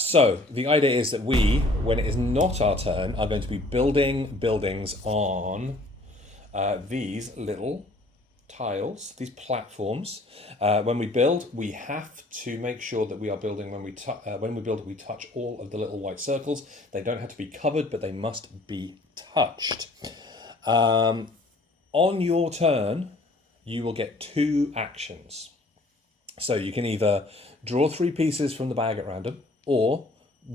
So the idea is that we, when it is not our turn, are going to be building buildings on these little tiles, these platforms. When we build, we have to make sure that we are building when we build, we touch all of the little white circles. They don't have to be covered, but they must be touched. On your turn, you will get 2 actions. So you can either draw 3 pieces from the bag at random, or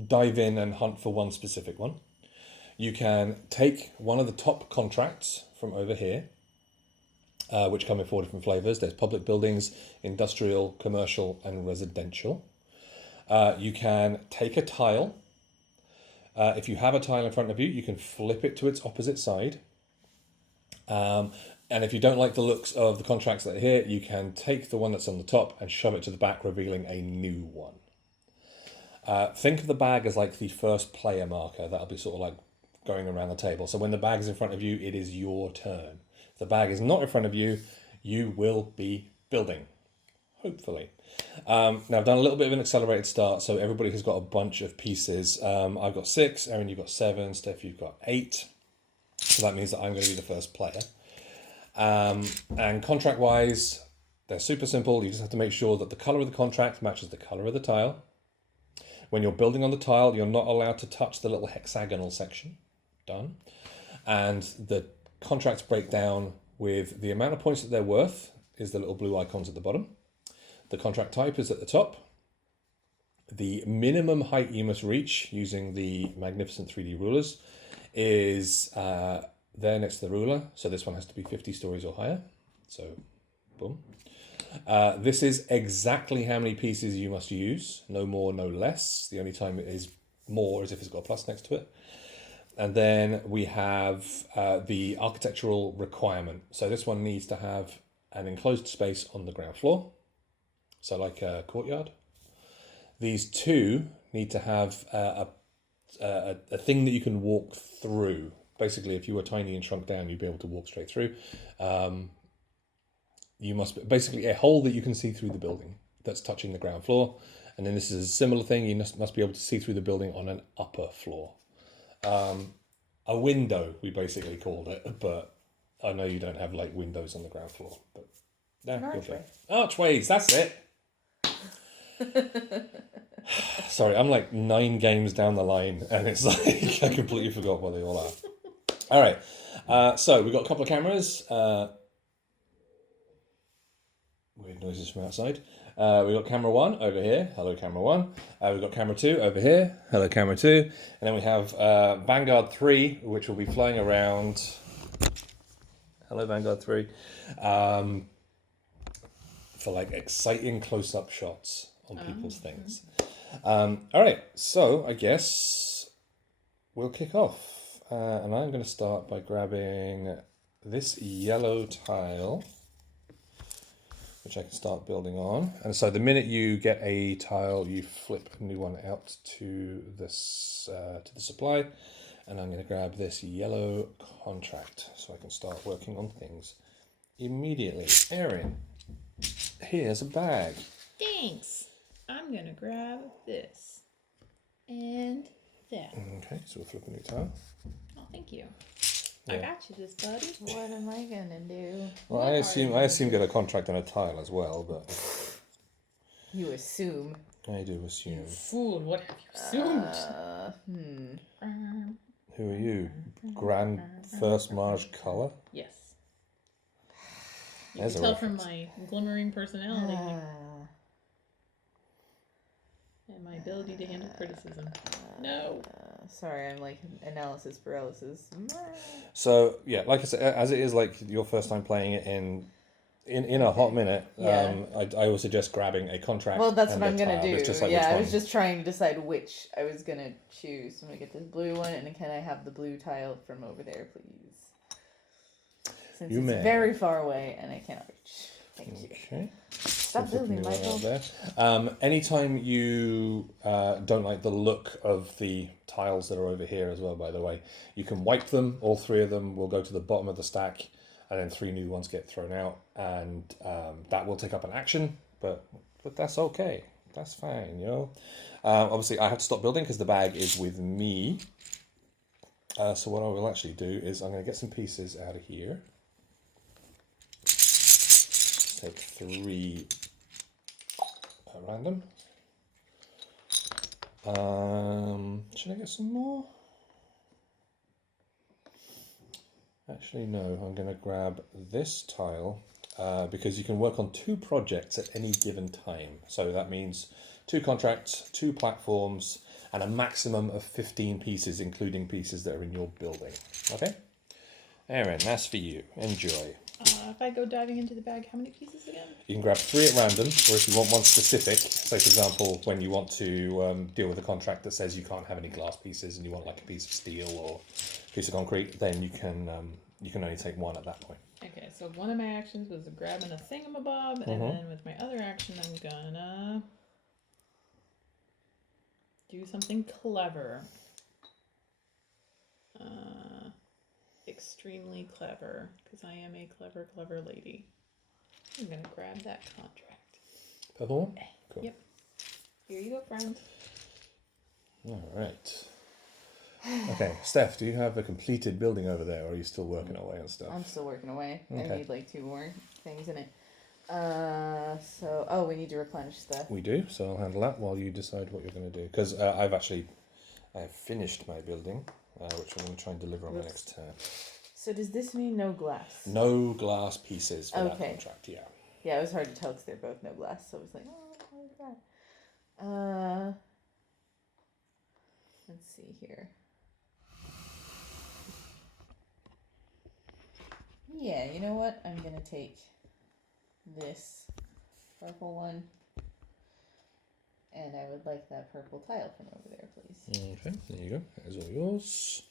dive in and hunt for one specific one. You can take one of the top contracts from over here, which come in 4 different flavours. There's public buildings, industrial, commercial, and residential. You can take a tile. If you have a tile in front of you, you can flip it to its opposite side. And if you don't like the looks of the contracts that are here, you can take the one that's on the top and shove it to the back, revealing a new one. Think of the bag as like the first player marker. That'll be sort of like going around the table. So when the bag is in front of you, it is your turn. If the bag is not in front of you, you will be building, hopefully. Now I've done a little bit of an accelerated start, so everybody has got a bunch of pieces. I've got 6, Erin, you've got 7, Steph, you've got 8. So that means that I'm going to be the first player. And contract-wise, they're super simple. You just have to make sure that the colour of the contract matches the colour of the tile. When you're building on the tile, you're not allowed to touch the little hexagonal section. Done. And the contracts break down with the amount of points that they're worth is the little blue icons at the bottom. The contract type is at the top. The minimum height you must reach using the magnificent 3D rulers is there next to the ruler. So this one has to be 50 stories or higher. So, boom. This is exactly how many pieces you must use. No more, no less. The only time it is more is if it's got a plus next to it. And then we have the architectural requirement. So this one needs to have an enclosed space on the ground floor. So like a courtyard. These 2 need to have a thing that you can walk through. Basically, if you were tiny and shrunk down, you'd be able to walk straight through. You must basically a hole that you can see through the building that's touching the ground floor. And then this is a similar thing. You must be able to see through the building on an upper floor. A window, we basically called it, but I know you don't have like windows on the ground floor. But archway. Archways, that's it. Sorry, I'm like 9 games down the line, and it's like I completely forgot what they all are. All right, so we've got a couple of cameras. Weird noises from outside. We've got camera 1 over here. Hello, camera 1. We've got camera 2 over here. Hello, camera 2. And then we have Vanguard 3, which will be flying around. Hello, Vanguard 3. For like exciting close-up shots on people's things. All right, so I guess we'll kick off. And I'm going to start by grabbing this yellow tile, which I can start building on. And so the minute you get a tile, you flip a new one out to this to the supply. And I'm going to grab this yellow contract so I can start working on things immediately. Erin, here's a bag. Thanks. I'm going to grab this and that. Okay, so we'll flip a new tile. Oh, thank you. Yeah. I got you this, buddy. What am I going to do? Well, I assume get a contract on a tile as well, but... You assume. I do assume. Fool, what have you assumed? Who are you? Grand First Marge Colour? Yes. You There's can tell from my glimmering personality and my ability to handle criticism. No. Sorry, I'm like analysis paralysis. So, yeah, like I said, as it is like your first time playing it in a hot minute, I would suggest grabbing a contract. Well, that's what I'm going to do. Just like I was just trying to decide which I was going to choose. I'm going to get this blue one, and can I have the blue tile from over there, please? Since it's very far away, and I cannot reach. Thank you. Okay. Stop building, Michael. There. Anytime you don't like the look of the tiles that are over here as well, by the way, you can wipe them. All 3 of them will go to the bottom of the stack, and then 3 new ones get thrown out, and that will take up an action, but that's okay. That's fine, you know. Obviously, I have to stop building because the bag is with me. So what I will actually do is I'm going to get some pieces out of here. Take 3 at random. Should I get some more? Actually, no. I'm going to grab this tile because you can work on 2 projects at any given time. So that means 2 contracts, 2 platforms, and a maximum of 15 pieces, including pieces that are in your building. Okay? Erin, that's for you. Enjoy. If I go diving into the bag, how many pieces again? You can grab 3 at random, or if you want one specific, say for example, when you want to deal with a contract that says you can't have any glass pieces and you want like a piece of steel or a piece of concrete, then you can only take 1 at that point. Okay, so one of my actions was grabbing a thingamabob, and then with my other action, I'm gonna do something clever. Extremely clever, because I am a clever lady. I'm gonna grab that contract. Purple one? Cool. Yep. Here you go, friend. All right. Okay, Steph, do you have a completed building over there, or are you still working away on stuff? I'm still working away. Okay. I need like 2 more things in it. We need to replenish stuff. We do, so I'll handle that while you decide what you're going to do. Because I've finished my building, which I'm going to try and deliver on my next turn. So does this mean no glass? No glass pieces for that Okay. contract, yeah. Yeah, it was hard to tell because they're both no glass, so I was like, oh, what is that? Let's see here. Yeah, you know what? I'm gonna take this purple one, and I would like that purple tile from over there, please. Okay, there you go. There's all yours.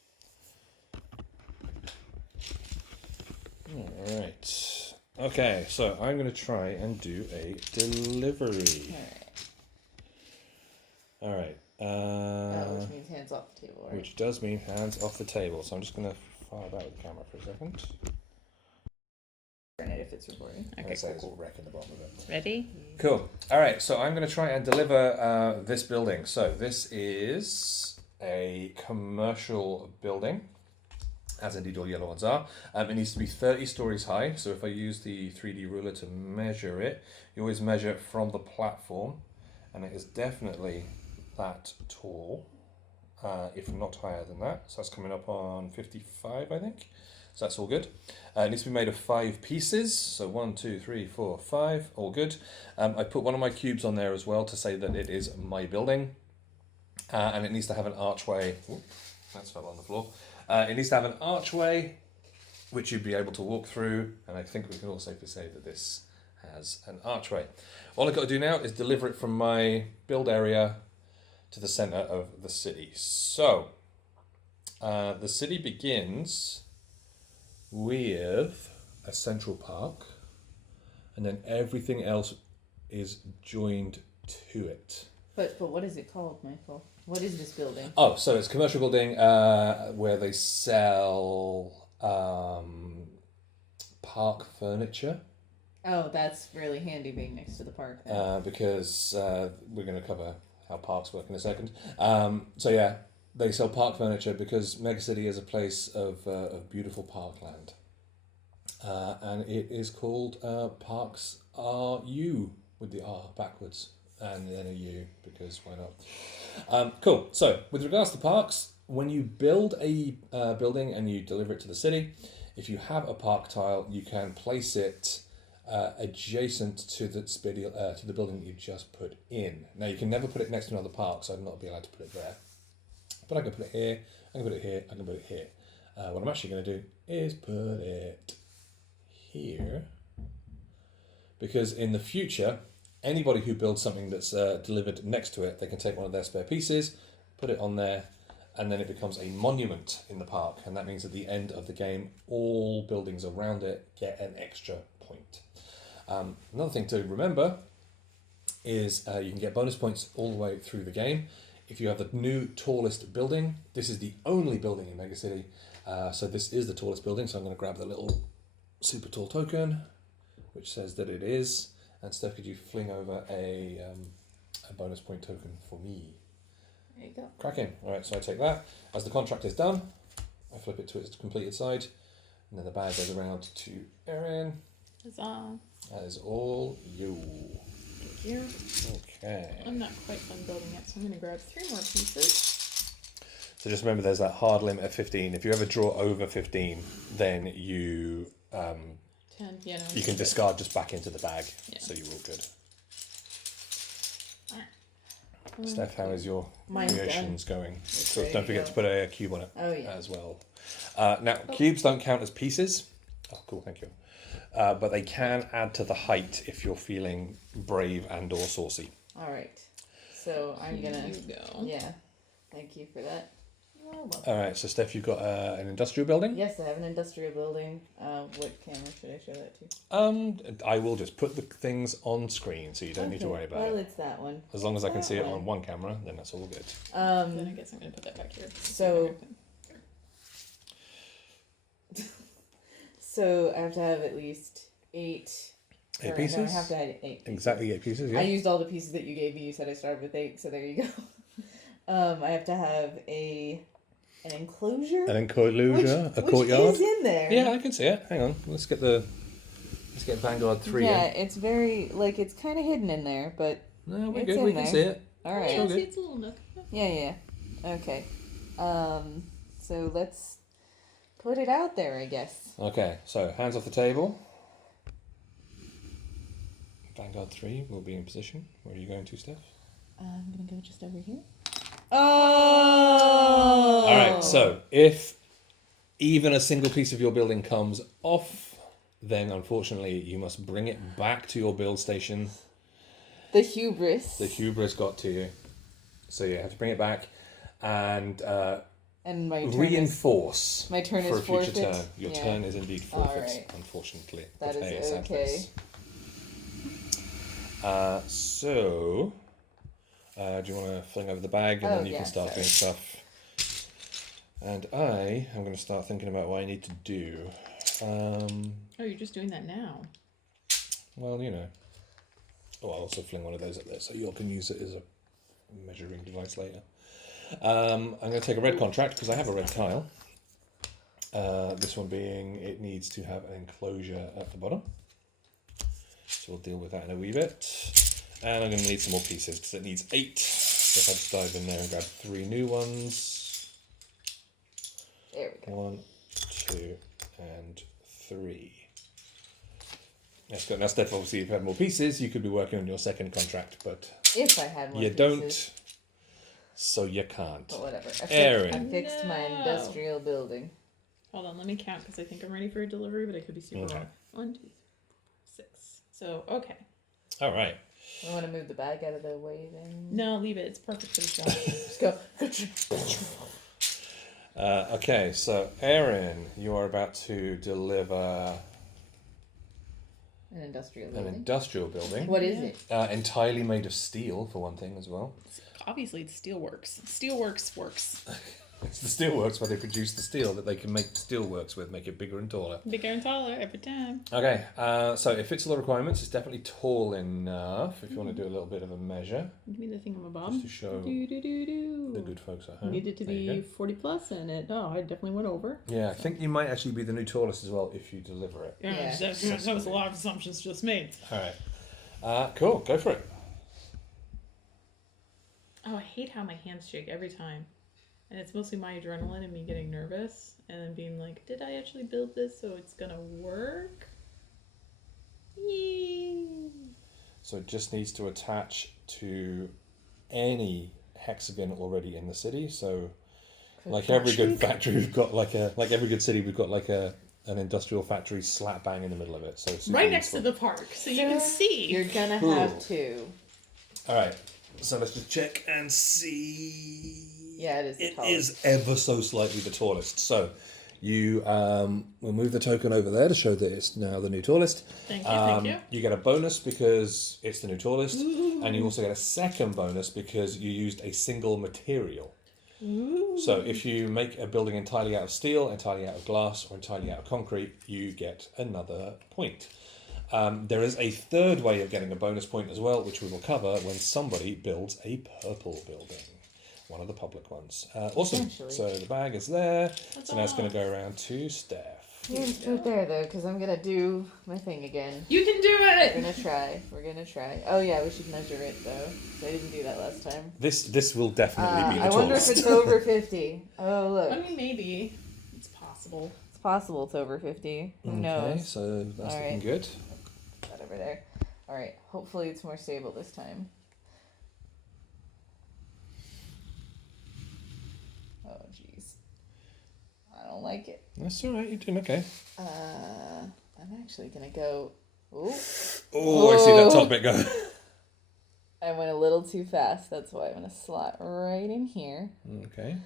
All right. Okay, so I'm going to try and do a delivery. All right. Which means hands off the table, right? Which does mean hands off the table. So I'm just going to fire that with the camera for a second. Turn it if it's recording. Okay, There's a wreck in the bottom of it. Ready? Cool. All right, so I'm going to try and deliver this building. So this is a commercial building, as indeed all yellow ones are. It needs to be 30 stories high. So if I use the 3D ruler to measure it, you always measure it from the platform, and it is definitely that tall, if not higher than that. So that's coming up on 55, I think. So that's all good. It needs to be made of 5 pieces. So 1, 2, 3, 4, 5, all good. I put one of my cubes on there as well to say that it is my building. And it needs to have an archway. Ooh, that's fell on the floor. It needs to have an archway, which you'd be able to walk through. And I think we can all safely say that this has an archway. All I've got to do now is deliver it from my build area to the center of the city. So the city begins with a central park, and then everything else is joined to it. But what is it called, Michael? What is this building? Oh, so it's a commercial building where they sell park furniture. Oh, that's really handy being next to the park. Because we're going to cover how parks work in a second. So yeah, they sell park furniture because MegaCity is a place of beautiful parkland. And it is called Parks RU with the R backwards and then a U because why not? Cool. So with regards to parks, when you build a building and you deliver it to the city, if you have a park tile, you can place it adjacent to the building that you just put in. Now you can never put it next to another park, so I'd not be allowed to put it there. But I can put it here, I can put it here, I can put it here. What I'm actually going to do is put it here, because in the future, anybody who builds something that's delivered next to it, they can take one of their spare pieces, put it on there, and then it becomes a monument in the park. And that means at the end of the game, all buildings around it get an extra point. Another thing to remember is you can get bonus points all the way through the game. If you have the new tallest building, this is the only building in MegaCity. So this is the tallest building. So I'm going to grab the little super tall token, which says that it is. And Steph, could you fling over a bonus point token for me? There you go. Cracking. All right, so I take that. As the contract is done, I flip it to its completed side, and then the bag goes around to Erin. Huzzah. That is all you. Thank you. Okay. I'm not quite done building yet, so I'm going to grab 3 more pieces. So just remember there's that hard limit of 15. If you ever draw over 15, then you 10, yeah, no. you can discard just back into the bag, Yeah. so you're all good. Alright. Steph, how is your Mine's creations going? So ready don't to forget go. to put a cube on it Oh, yeah. as well. Now, cubes don't count as pieces. Oh, cool, thank you. But they can add to the height if you're feeling brave and or saucy. All right. So I'm Here gonna. you go. Yeah. Thank you for that. You're welcome. All right, so Steph, you've got an industrial building. Yes, I have an industrial building. What camera should I show that to? I will just put the things on screen, so you don't need to Okay, worry about well, it. it's that one. As long as I can that see it one. on one camera, then that's all good. Then I guess I'm going to put that back here. So- So I have to have at least 8. Eight or, pieces? No, I have to have 8 pieces. Exactly 8 pieces, yeah. I used all the pieces that you gave me. You said I started with 8, so there you go. I have to have an enclosure. An enclosure, a which courtyard. is in there. Yeah, I can see it. Hang on, let's get Vanguard 3 Yeah, in. it's very it's kind of hidden in there, but No, we're it's good. in We can there. see it. all right. Yeah, all see, good. it's a little nook. Yeah. Okay. So let's put it out there, I guess. Okay, so hands off the table. Vanguard 3 will be in position. Where are you going to, Steph? I'm gonna go just over here. Oh. All right, so if even a single piece of your building comes off, then unfortunately you must bring it back to your build station. The hubris. The hubris got to you. So you have to bring it back and and my turn reinforce my turn for is a future forfeit? turn. Your Yeah. turn is indeed forfeit, Alright. unfortunately. That Okay, is sad okay. face. Do you want to fling over the bag and then you yeah, can start sorry. doing stuff? And I am going to start thinking about what I need to do. Oh, you're just doing that now. Well, you know. Oh, I'll also fling one of those up there so you all can use it as a measuring device later. I'm going to take a red contract because I have a red tile. This one being it needs to have an enclosure at the bottom. So we'll deal with that in a wee bit. And I'm going to need some more pieces because it needs 8. So if I just dive in there and grab 3 new ones. There we go. 1, 2, and 3. That's good. Now, Steph, obviously, if you had more pieces, you could be working on your second contract, but If I had more you pieces. don't, so you can't. But whatever. I Erin. fixed my No. industrial building. Hold on, let me count because I think I'm ready for a delivery, but I could be super Okay. wrong. 1, 2, 3, 4, 6. So, okay. All right. I want to move the bag out of the way then. No, leave it. It's perfect for the job. Just go. Okay, so Erin, you are about to deliver An industrial an building. industrial building. What is Yeah. it? Entirely made of steel, for one thing, as well. Obviously, it's Steelworks. Steelworks works. It's the steelworks where they produce the steel that they can make steelworks with, make it bigger and taller. Bigger and taller every time. Okay, so it fits all the requirements. It's definitely tall enough. If you want to do a little bit of a measure, Give me the thingamabob. just to show Do. the good folks at home. Needed to There you be go. 40 plus, and I definitely went over. Yeah, I think you might actually be the new tallest as well if you deliver it. Yeah. That was a lot of assumptions just made. All right. Cool. Go for it. Oh, I hate how my hands shake every time. And it's mostly my adrenaline and me getting nervous and then being like, did I actually build this so it's gonna work? Yay. So it just needs to attach to any hexagon already in the city. So, like every good factory, we've got like every good city, we've got an industrial factory slap bang in the middle of it. So it's super Right next to useful. the park, so you can see. You're gonna Cool. have to. All right. So let's just check and see. Yeah, it is. The It tallest. is ever so slightly the tallest. So you will move the token over there to show that it's now the new tallest. Thank you, thank you. You get a bonus because it's the new tallest, and you also get a second bonus because you used a single material. Ooh. So if you make a building entirely out of steel, entirely out of glass, or entirely out of concrete, you get another point. There is a third way of getting a bonus point as well, which we will cover when somebody builds a purple building. one of the public ones. Awesome. Essentially. So the bag is there. That's So now it's going to all. go around to Steph. You can put it there though, because I'm gonna do my thing again. You can do We're it! gonna try. We're gonna try. Oh yeah, we should measure it though. 'Cause I didn't do that last time. This will definitely be the I wonder if tallest. it's over 50. Oh look, I mean, maybe. It's possible. it's possible it's over 50. Who Okay, knows? so that's All looking right. good. That over there. All right. Hopefully it's more stable this time. Oh jeez. I don't like it. That's all right. You're doing okay. I'm actually gonna go. Ooh. Oh, I see that top bit go. I went a little too fast. That's why I'm gonna slot right in here. Okay.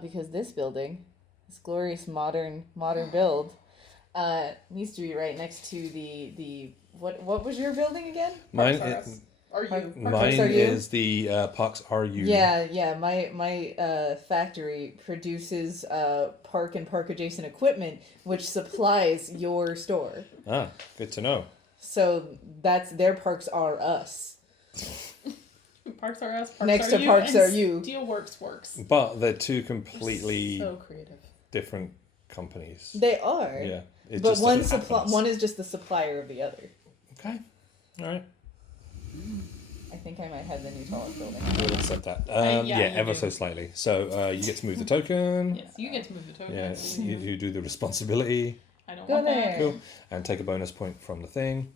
Because this building, this glorious modern build, needs to be right next to the what was your building again? Mine Parks are is, us. Are you? Parks are you? is the Parks Are You. Yeah. My factory produces park and park adjacent equipment, which supplies your store. Ah, good to know. So that's their parks are us. Parks are us. Parks Next are to you, Parks and Are You. Steelworks works. But they're two completely So creative. different companies. They are. Yeah. It But just one happens. one is just the supplier of the other. Okay. All right. I think I might have the new tallest building. We'll accept that. yeah, Yeah, you ever do. so slightly. So you get to move the token. Yes, you get to move the token. Yeah, you do the responsibility. I don't Go want there. that. Cool. And take a bonus point from the thing.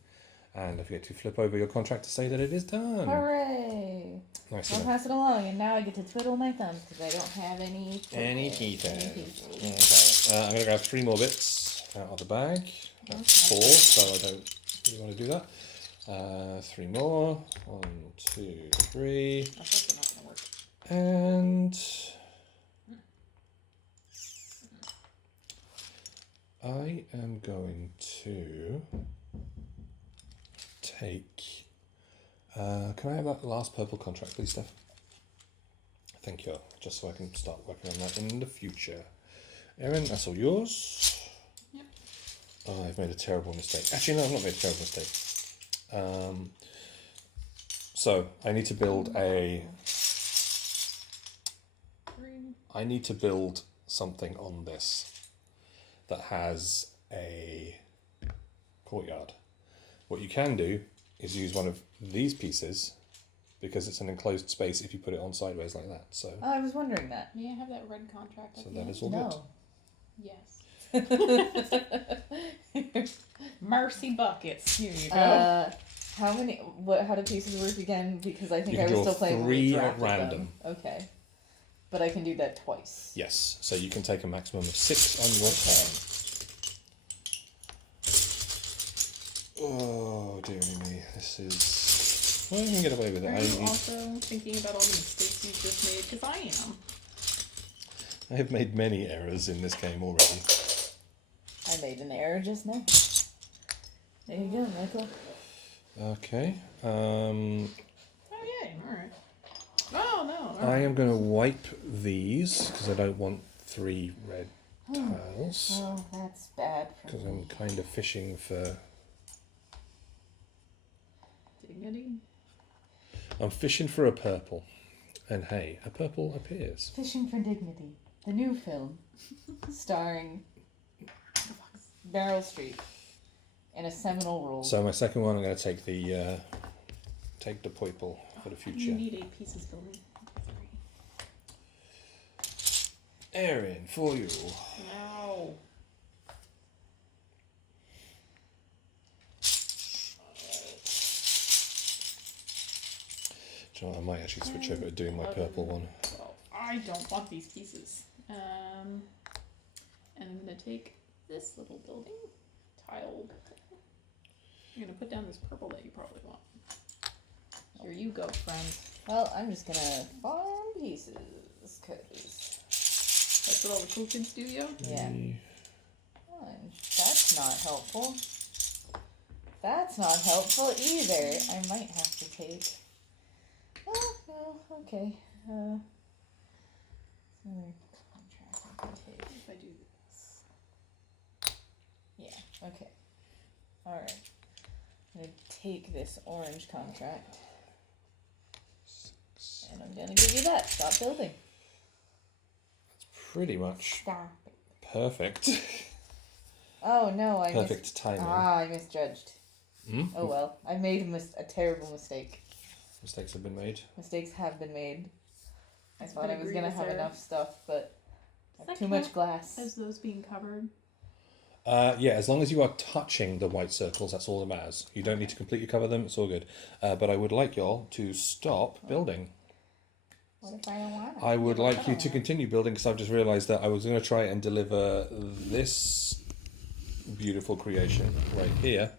And if you get to flip over your contract to say that it is done. Hooray! Nice I'll enough. pass it along, and now I get to twiddle my thumbs because I don't have any. Any keys. keychains. Okay. I'm going to grab 3 more bits out of the bag. That's 4, so I don't really want to do that. 3 more. 1, 2, 3. I thought they're not gonna work. And I am going to take. Can I have that last purple contract, please, Steph? Thank you. Just so I can start working on that in the future. Erin, that's all yours. Yep. Oh, I've made a terrible mistake. Actually, no, I've not made a terrible mistake. So I need to build a. 3. I need to build something on this that has a courtyard. What you can do is use one of these pieces because it's an enclosed space if you put it on sideways like that. So, Oh, I was wondering that. May I have that red contract? so at that the is end? all Yes. Mercy buckets. Here you go. How many? How do pieces work again? Because I think You I can was draw still playing 3 with at random. Okay, but I can do that twice. good. Yes, so you can take a maximum of 6 on your turn. Oh, dearie me. This is... Well, I can get away with it. Are you also thinking about all the mistakes you've just made? Because I am. I have made many errors in this game already. I made an error just now. There you go, Michael. Okay. Oh, yay. All right. Oh, no. All I right. am going to wipe these because I don't want 3 red tiles. Oh, that's bad for Because me. I'm kind of fishing for... Dignity. I'm fishing for a purple. And hey, a purple appears. Fishing for Dignity, the new film, starring Meryl Streep in a seminal role. So my second one, I'm going to take the purple for the You future. need a pieces building. 3. Erin, for you. No. Do you know what, I might actually switch over to doing my purple one. Well, I don't want these pieces. And I'm going to take this little building, tiled. I'm going to put down this purple that you probably want. Here you go, friend. Well, I'm just gonna farm pieces, cause That's what all the cool kids do, yo? yeah. That's not helpful. That's not helpful either. I might have to take. Oh no. Okay. Another contract I can take. If I do this. Yeah. Okay. All right. I'm gonna take this orange contract. And I'm gonna give you that. Stop building. Pretty much Stop. perfect. Oh no, Perfect timing. I misjudged. Mm? Oh well, I made a terrible mistake. Mistakes have been made. Mistakes have been made. I It's thought been I was agreed gonna with have her. enough stuff, but I Does have that too much count glass. as those being covered? Yeah, as long as you are touching the white circles, that's all that matters. You don't need to completely cover them, it's all good. But I would like y'all to stop building. What if I don't want it? I would Yeah, what if like I you don't to want it? continue building because I've just realised that I was going to try and deliver this beautiful creation right here.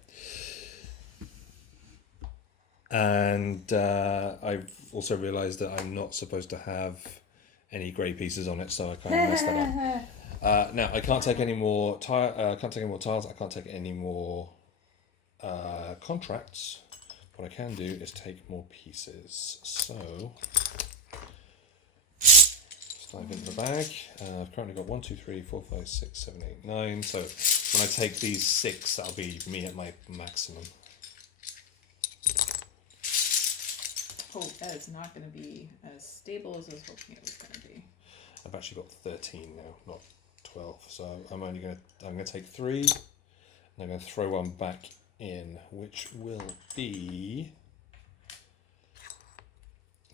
And I've also realised that I'm not supposed to have any grey pieces on it, so I kind of messed that up. Now I can't take any more tiles. I can't take any more contracts. What I can do is take more pieces. So just dive into the bag. I've currently got 1, 2, 3, 4, 5, 6, 7, 8, 9. So when I take these 6, that'll be me at my maximum. Oh, that is not going to be as stable as I was hoping it was going to be. I've actually got 13 now, not 12. So I'm gonna take 3, and I'm gonna throw one back in, which will be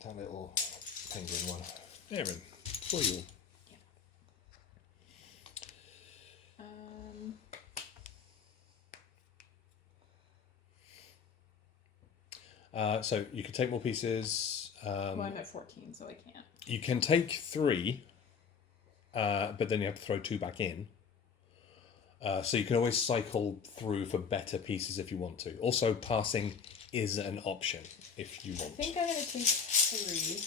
that little penguin one. Erin, for you. So you can take more pieces. Well, I'm at 14, so I can't. You can take 3, but then you have to throw 2 back in. So you can always cycle through for better pieces if you want to. Also, passing is an option if you want. I think I'm going to take 3.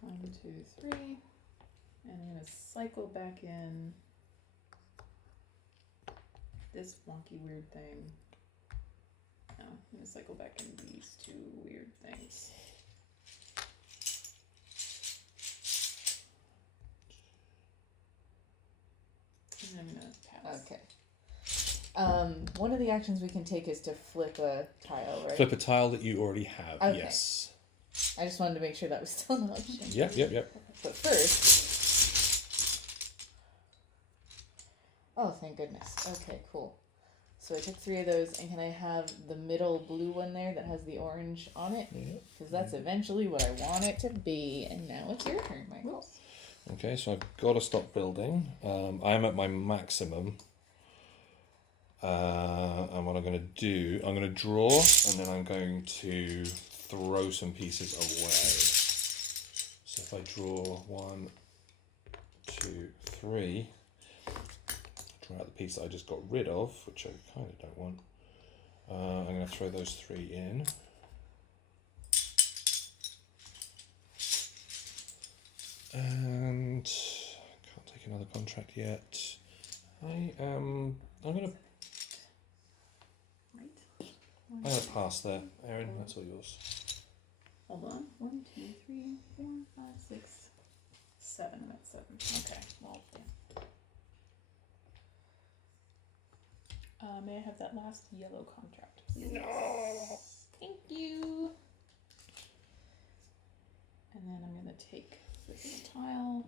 1, 2, 3. And I'm going to cycle back in this wonky weird thing. No, I'm going to cycle back in these 2 weird things. And I'm going to pass. Okay. One of the actions we can take is to flip a tile, right? Flip a tile that you already have, Okay. yes. I just wanted to make sure that was still an option. Yep. But first... Oh, thank goodness. Okay, cool. So I took 3 of those, and can I have the middle blue one there that has the orange on it? Yep. Because that's eventually what I want it to be. And now it's your turn, Michael. Okay, so I've got to stop building. I'm at my maximum. And what I'm going to do, I'm going to draw, and then I'm going to throw some pieces away. So if I draw 1, 2, 3, draw out the piece that I just got rid of, which I kind of don't want. I'm going to throw those 3 in. And can't take another contract yet. I'm gonna pass there, Erin. That's all yours. Hold on. 1, 2, 3, 4, 5, 6, 7. I'm at 7. Okay. Well, yeah. May I have that last yellow contract, please? No. Thank you. And then I'm gonna take this tile,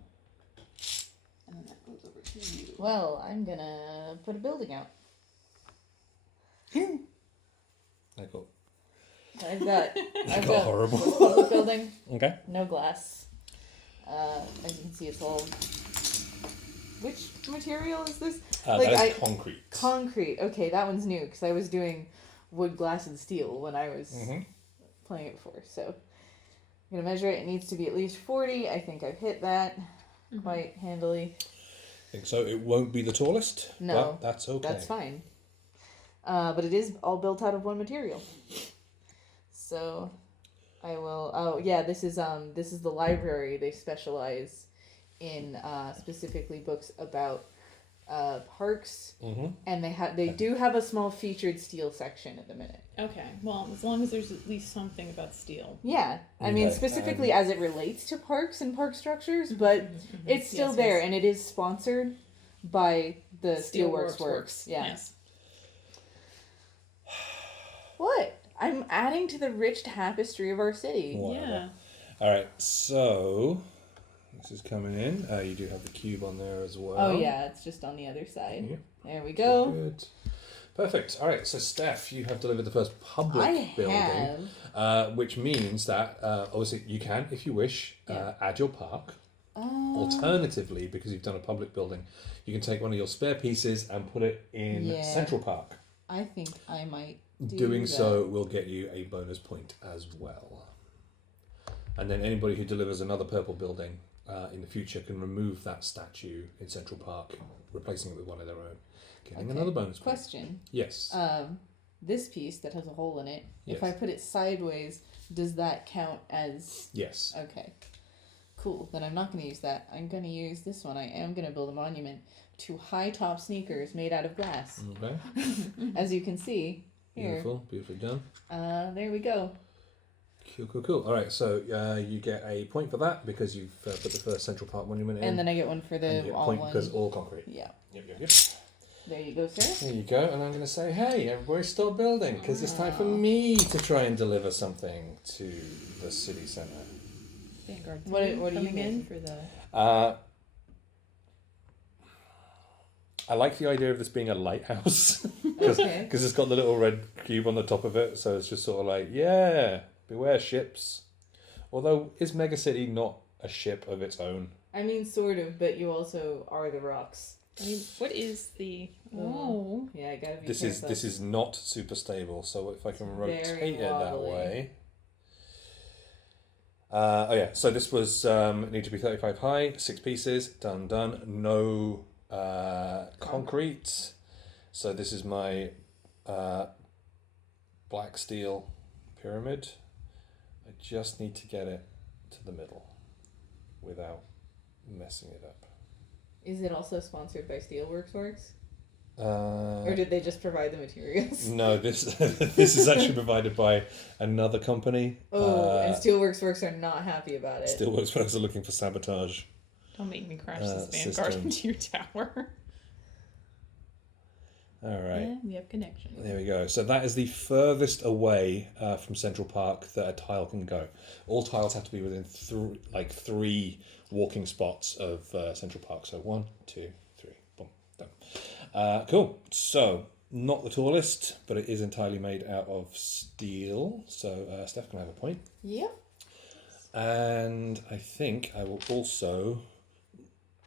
and then that goes over to you. Well, I'm gonna put a building out. I got. I've got horrible. a public building, Okay. no glass. As you can see, it's all. Which material is this? That is concrete. Concrete. Okay, that one's new because I was doing wood, glass, and steel when I was playing it before. So I'm gonna measure it. It needs to be at least 40. I think I've hit that quite handily. I think so. It won't be the tallest. No, but that's okay. That's fine. But it is all built out of one material. So I will. Oh yeah, this is the library. They specialize in specifically books about parks, and they do have a small featured steel section at the minute. Okay, well, as long as there's at least something about steel. Yeah, I mean specifically as it relates to parks and park structures, but it's still there, and it is sponsored by the Steelworks Works. Yeah. Yes. What? I'm adding to the rich tapestry of our city. Whatever. Yeah. All right, so this is coming in. You do have the cube on there as well. Oh yeah, it's just on the other side. Yeah. There we go. Good. Perfect. All right, so Steph, you have delivered the first public building, which means that obviously you can, if you wish, add your park. Alternatively, because you've done a public building, you can take one of your spare pieces and put it in Central Park. I think I might Doing that. so will get you a bonus point as well. And then anybody who delivers another purple building in the future can remove that statue in Central Park, replacing it with one of their own, getting another bonus point. Question. Yes. This piece that has a hole in it, Yes. if I put it sideways, does that count as... Yes. Okay. Cool. Then I'm not going to use that. I'm going to use this one. I am going to build a monument to high-top sneakers made out of glass. Okay. As you can see here. Beautiful. Beautifully done. There we go. Cool. All right, so you get a point for that because you've put the first Central Park monument in. And then I get one for and the you get a all point one. because all concrete. Yeah. Yep. There you go, sir. There you go, and I'm going to say, hey, everybody's still building because it's time for me to try and deliver something to the city centre. Vanguard. What are you coming in making? for the? I like the idea of this being a lighthouse because Okay. it's got the little red cube on the top of it, so it's just sort of like, yeah, beware ships. Although, is MegaCity not a ship of its own? I mean, sort of, but you also are the rocks. I mean, what is the? Oh. Yeah, I gotta be This careful. is not super stable, so if I can rotate very it that wobbly. way. So this was need to be 35 high, 6 pieces, done. No concrete. So this is my black steel pyramid. I just need to get it to the middle without messing it up. Is it also sponsored by Steelworks Works? Or did they just provide the materials? No, this this is actually provided by another company. And Steelworks Works are not happy about it. Steelworks Works are looking for sabotage. Don't make me crash this Vanguard system. into your tower. All right. Yeah, we have connection. There we go. So that is the furthest away from Central Park that a tile can go. All tiles have to be within three walking spots of Central Park. So 1, 2, 3, boom, done. Cool. So not the tallest, but it is entirely made out of steel. So Steph can have a point. Yep. And I think I will also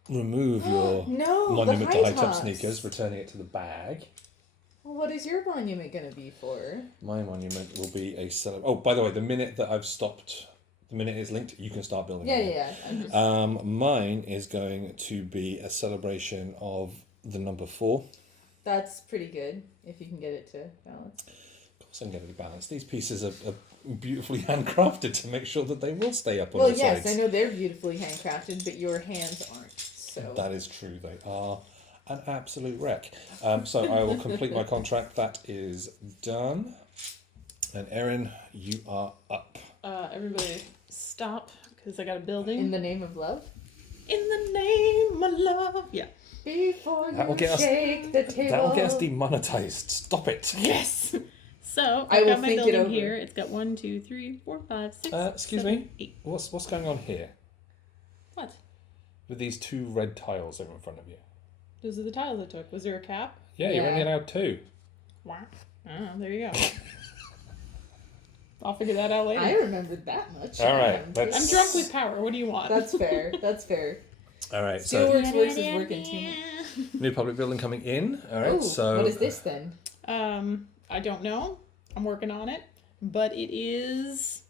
remove your No, monument the to high top tops. sneakers, returning it to the bag. Well, what is your monument going to be for? My monument will be a Oh, by the way, the minute that I've stopped, the minute it's linked, you can start building. Yeah. I'm just... Mine is going to be a celebration of the number 4. That's pretty good, if you can get it to balance. Of course, I'm going to be balanced. These pieces are beautifully handcrafted to make sure that they will stay up on Well, the yes, sides. I know they're beautifully handcrafted, but your hands aren't, so... That is true. They are an absolute wreck. So I will complete my contract. That is done. And Erin, you are up. Everybody stop, because I got a building. In the name of love? In the name of love. Yeah. Before That will you get us- shake the table... That will get us demonetized. Stop it. Yes. So I I've will got my think it building over. here. It's got 1, 2, 3, 4, 5, 6. Excuse 7, me? 8. What's going on here What? with these 2 red tiles over in front of you? Those are the tiles I took. Was there a cap? Yeah, you're Yeah. only allowed 2. Wow. Oh, there you go. I'll figure that out later. I remembered that much. All right, I'm let's- I'm drunk with power. What do you want? That's fair. That's fair. All right, so Steelworks Works is working too much. new public building coming in. All right, Oh, so what is this then? I don't know. I'm working on it, but it is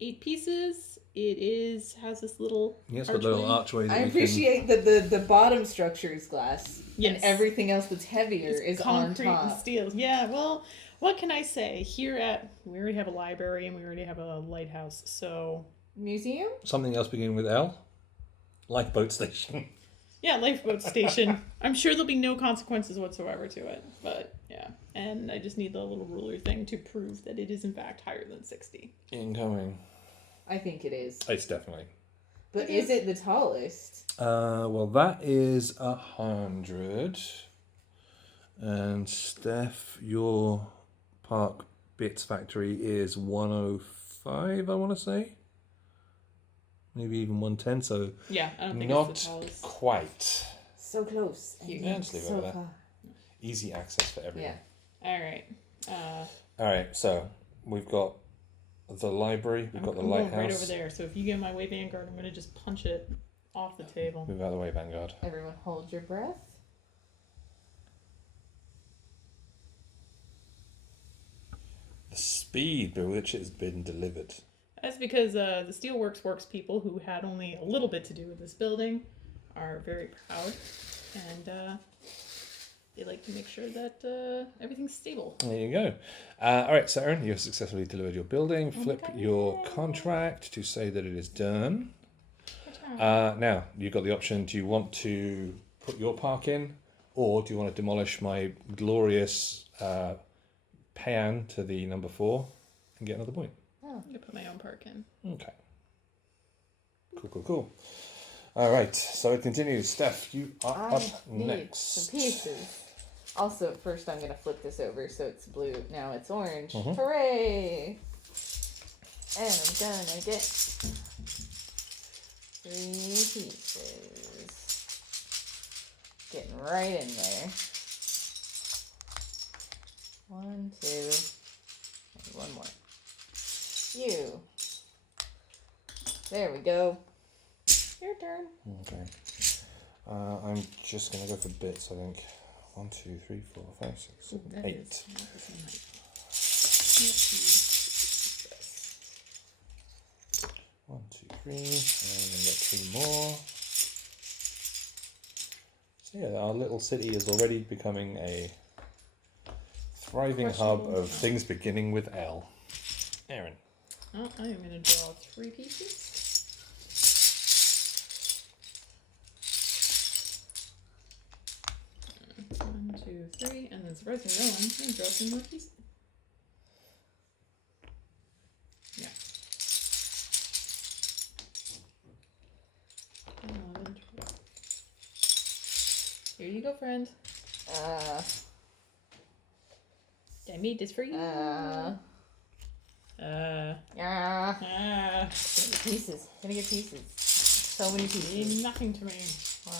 8 pieces. It has this little yes, with little archway. archways. I that we can- appreciate that the bottom structure is glass. Yes. And everything else that's heavier It's is on concrete and top. steel. Yeah, well, what can I say? We already have a library and we already have a lighthouse, so Museum? Something else beginning with L. Lifeboat station. yeah, lifeboat station. I'm sure there'll be no consequences whatsoever to it, but yeah. And I just need the little ruler thing to prove that it is in fact higher than 60. Incoming. I think it is. It's definitely. But is it the tallest? Well, that is 100. And Steph, your park bits factory is 105, I want to say. Maybe even 110, so Yeah, I don't think not it's the tallest. quite. So close. You Yeah, just leave it so over there. far. Easy access for everyone. Yeah. Alright. Alright, so we've got the library, we've got the I'm lighthouse. going right over there, so if you get my way Vanguard, I'm going to just punch it off the table. Move out of the way, Vanguard. Everyone hold your breath. The speed by which it has been delivered. That's because the Steelworks Works people who had only a little bit to do with this building are very proud, and they like to make sure that everything's stable. There you go. Alright, so Erin, you have successfully delivered your building. Flip your contract to say that it is done. Now, you've got the option, do you want to put your park in, or do you want to demolish my glorious pan to the number 4 and get another point? I'm going to put my own park in. Okay. Cool. Alright, so it continues. Steph, you are up need next. some pieces. Also, first I'm going to flip this over so it's blue. Now it's orange. Mhm. Hooray! And I'm gonna get 3 pieces. Getting right in there. 1, 2, and 1 more. You. There we go. Your turn. Okay. I'm just going to go for bits, I think. 1, 2, 3, 4, 5, 6, 7, 8. 1, 2, 3, and then get 3 more. So yeah, our little city is already becoming a thriving hub of things beginning with L. Erin. Oh, I am going to draw 3 pieces. 1, 2, 3, and then surprisingly, no, I'm going to draw 3 more pieces. Yeah. 11, 12. Here you go, friend. I made this for you. Pieces. Gonna get pieces. So many pieces. Mean nothing to me. 1,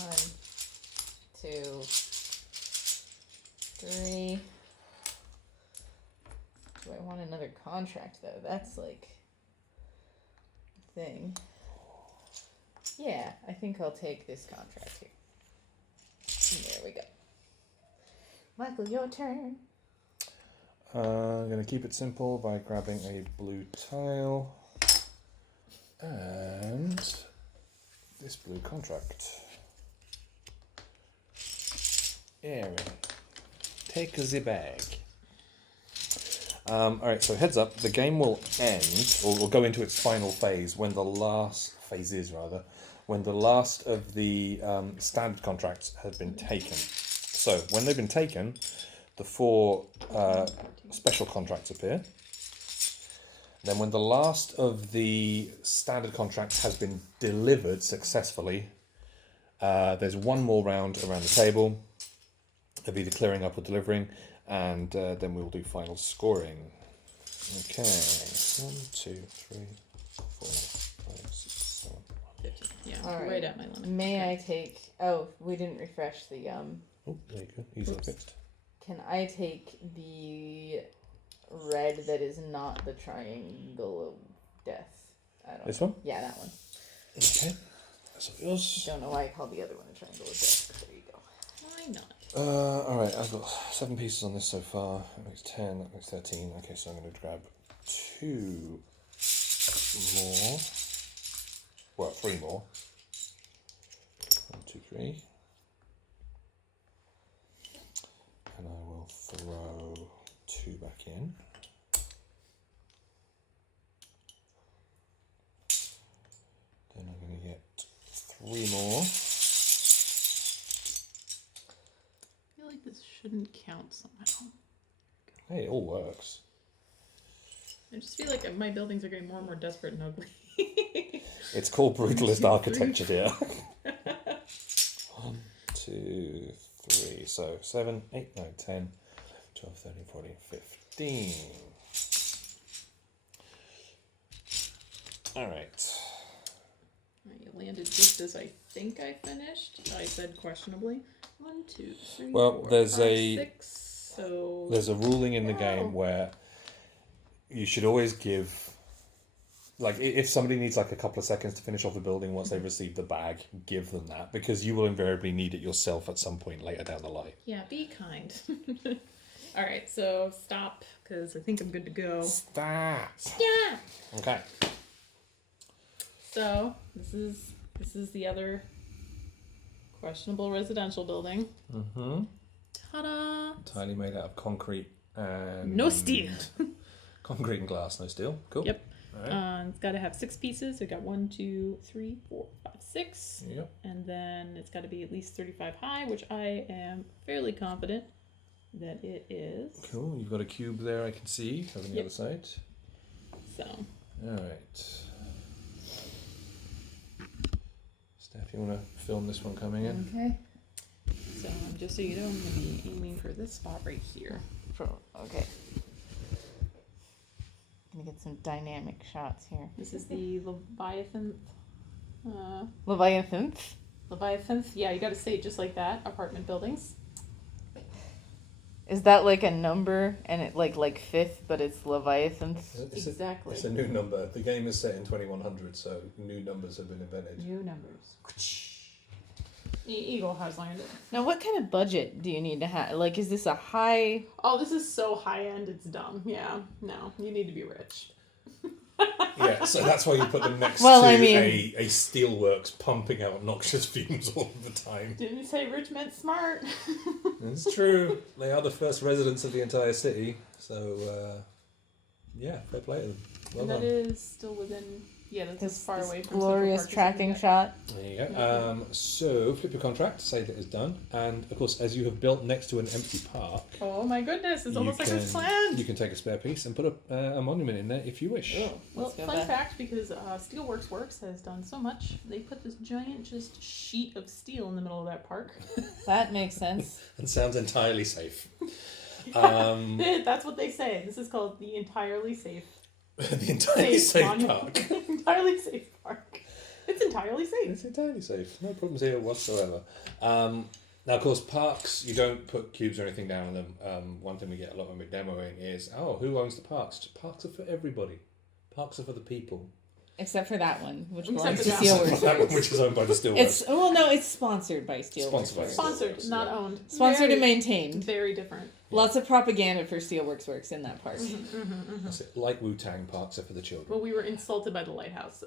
2, 3. Do I want another contract though? That's like a thing. Yeah, I think I'll take this contract here. There we go. Michael, your turn. I'm going to keep it simple by grabbing a blue tile and this blue contract. Erin, take the bag. Alright, so heads up, the game will end, or will go into its final phase when the last of the standard contracts have been taken. So, when they've been taken, the 4 special contracts appear. Then when the last of the standard contracts has been delivered successfully, there's 1 more round around the table of either clearing up or delivering, and then we'll do final scoring. Okay, 1, 2, 3, 4, 5, 6, 7, 15. Yeah, All right at my limit. May I take... Oh, we didn't refresh the... Oh, there you go, easily fixed. Can I take the red that is not the triangle of death? I don't This know. one? Yeah, that one. Okay, that's all yours. Don't know why I called the other one a triangle of death. There you go. Why not? Alright, I've got 7 pieces on this so far. That makes 10, that makes 13. Okay, so I'm going to grab 2 more. Well, 3 more. 1, 2, 3. And I will throw 2 back in. Then I'm going to get 3 more. I feel like this shouldn't count somehow. Hey, it all works. I just feel like my buildings are getting more and more desperate and ugly. It's called brutalist architecture here. 1, 2, 3. So 7, 8, 9, 10, 12, 13, 14, 15. All right. You landed just as I think I finished. I said questionably. 1, 2, 3, Well, 4, there's 5, a 6. So there's a ruling in the Oh. game where you should always give, like, if somebody needs like a couple of seconds to finish off the building once they've received the bag, give them that, because you will invariably need it yourself at some point later down the line. yeah, be kind. All right, so stop because I think I'm good to go. Stop. Yeah. Okay. So this is the other questionable residential building. Mm-hmm. Ta-da! Entirely made out of concrete and No steel. Concrete and glass, no steel. Cool. Yep. All right. It's got to have 6 pieces. We got 1, 2, 3, 4, 5, 6. Yep. And then it's got to be at least 35 high, which I am fairly confident that it is. Cool. You've got a cube there. I can see over on the Yep. other side. So. All right. Steph, you want to film this one coming in? Okay. So just so you know, I'm going to be aiming for this spot right here. Okay. Gonna get some dynamic shots here. This is the Leviathan. Leviathan. Leviathan. Yeah, you got to say it just like that. Apartment buildings. Is that like a number and it like fifth, but it's Leviathan? Exactly. It's a new number. The game is set in 2100, so new numbers have been invented. New numbers. Eagle has learned it. Now, what kind of budget do you need to have? Like, is this a high? Oh, this is so high end, it's dumb. Yeah, no, you need to be rich. Yeah, so that's why you put them next Well, to I mean- a steelworks pumping out obnoxious fumes all the time. Didn't say rich meant smart. It's true. They are the first residents of the entire city, so yeah, fair play to them. Well And done. that is still within. Yeah, that's as This, far this away from glorious Central Park as tracking you can shot. There you go. So flip your contract, say that it's done, and of course, as you have built next to an empty park, get. Oh my goodness, it's you almost like it's can- planned. you can take a spare piece and put a monument in there if you wish. Oh, Well, let's go fun back. fact, because Steelworks Works has done so much, they put this giant just sheet of steel in the middle of that park. That makes sense. And sounds entirely safe. That's what they say. This is called the entirely safe. The entirely safe monument. park. Entirely safe park. It's entirely safe. It's entirely safe. No problems here whatsoever. Now, of course, parks, you don't put cubes or anything down in them. One thing we get a lot when we're demoing is, who owns the parks? Parks are for everybody. Parks are for the people. Except for that one, which Except belongs to for that one. Steelworks. That one, which is owned by the Steelworks. It's sponsored by Steelworks. Sponsored by Works. Sponsored, Steelworks, not yeah. owned. Sponsored and Very- maintained. Very different. Lots of propaganda for Steelworks Works in that park. That's it. Like Wu-Tang, parks are for the children. Well, we were insulted by the lighthouse, so.